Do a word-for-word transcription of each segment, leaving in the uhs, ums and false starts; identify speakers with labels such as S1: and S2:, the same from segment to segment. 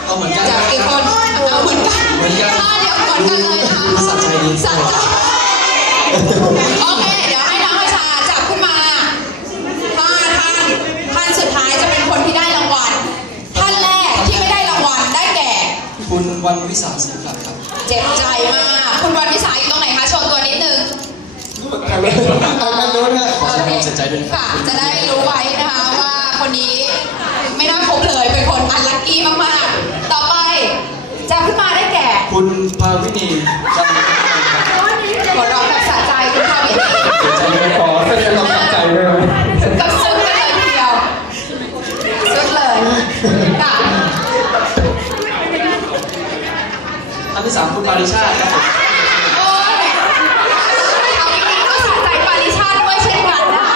S1: เอาเหมือนกัน
S2: จากกี่คนเอาเหมือนกัน
S1: เหมือนกัน
S2: ท่าเดียวเหมือนกันเลยค่ะ
S1: ดูสะใจดี
S2: สะใจโอเคเดี๋ยวให้น้องประชาจับขึ้นมาห้าท่านท่านสุดท้ายจะเป็นคนที่ได้รางวัลท่านแรกที่ไม่ได้รางวัลได้แก่
S1: คุณวันวิสาสิงห์ครับครับ
S2: เจ็บใจมากคุณวันวิสาอยู่ตรงไหนคะโชว์ตัวนิดนึง
S1: ทางนู้นนะขอแสดงความเสียใจด้วยนะครับ
S2: ค่ะจะได้รู้ไว้นะคะว่าคนนี้ไม่น่าคบเลยเป็นคนอันลัคกี้มากๆต่อไปจับขึ้นมาได้แก่
S1: คุณภาวินีจันทร์ครับ
S2: หัวเราะแบบสะใจคุณพาวินี
S1: เสียใจด้วยขอแสดงความเสียใจด้วย
S2: ก็ซึ้งไปเลยทีเดียวซึ้งเลยค่ะ
S1: ท่านที่สามคุณปาริชาติครับผม
S2: โอ้ยเอาจริงๆก็สะใจปาริชาติด้วยเช่นกันนะคะ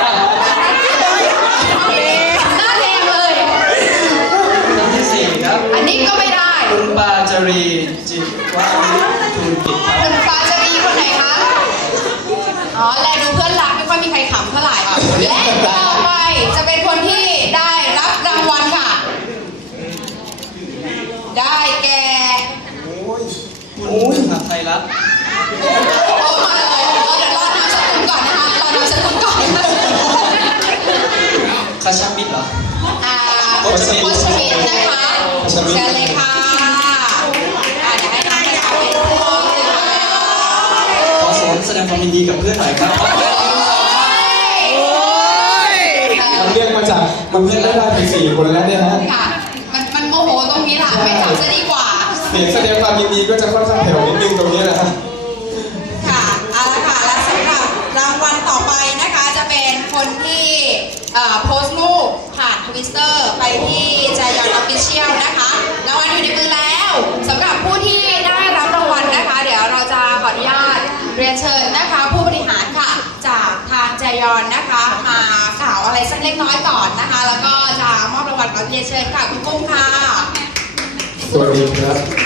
S2: หน้าแดงเลย
S1: ท่านที่สี่ครับ
S2: อันนี้ก็ไม่ได้
S1: คุณปาจารีจิตวานิชทูลกิจครับ
S2: คุณฟ้าจะมีคนไหนคะ อ๋อ แลดูเพื่อนรักไม่ค่อยมีใครขำเท่าไหร่ และต่อไปจะเป็นคนที่ได้รับรางวัลค่ะ ได้แก่
S1: คุณหัตไทยรัตน์
S2: โอ้มาเลยเอาเดี๋ยวรอนามสกุลก่อนนะคะรอนามสกุลก่อน
S1: คาชามิดเหรอ
S2: อ่าโคชมิตนะคะเชิญเลยค่ะอ่าเดี๋ยวให้น้องไปทำเป็นผู้
S1: ขอแสดงความยินดีกับเพื่อนหน่อยครับ
S3: เราเรียกมาจากมันเพื่อนได้ได้ไปสี่คนแล้วเนี่ยนะ
S2: ค่ะมันมันโมโหตรงนี้ล่ะไม่จับจะดีกว่า
S3: เสียงแสดงความยินดีก็จะค่อนข้างแผ่วนิดนึงตรงนี้นะฮะ
S2: ค่ะเอาละค่ะและสำหรับรางวัลต่อไปนะคะจะเป็นคนที่เอ่อโพสต์รูปผ่านทวิตเตอร์ไปที่ใจยอนออฟฟิเชียลนะคะรางวัลอยู่ในมือแล้วสำหรับผู้ที่ได้รับรางวัลนะคะ เดี๋ยวเราจะขออนุญาตเรียนเชิญนะคะ ผู้บริหารค่ะจากทางใจยอนนะคะมากล่าวอะไรสักเล็กน้อยก่อนนะคะ แล้วก็จะมอบรางวัลขอเรียนเชิญค่ะคุณกุ้งค่ะ
S3: สวัสดีครับ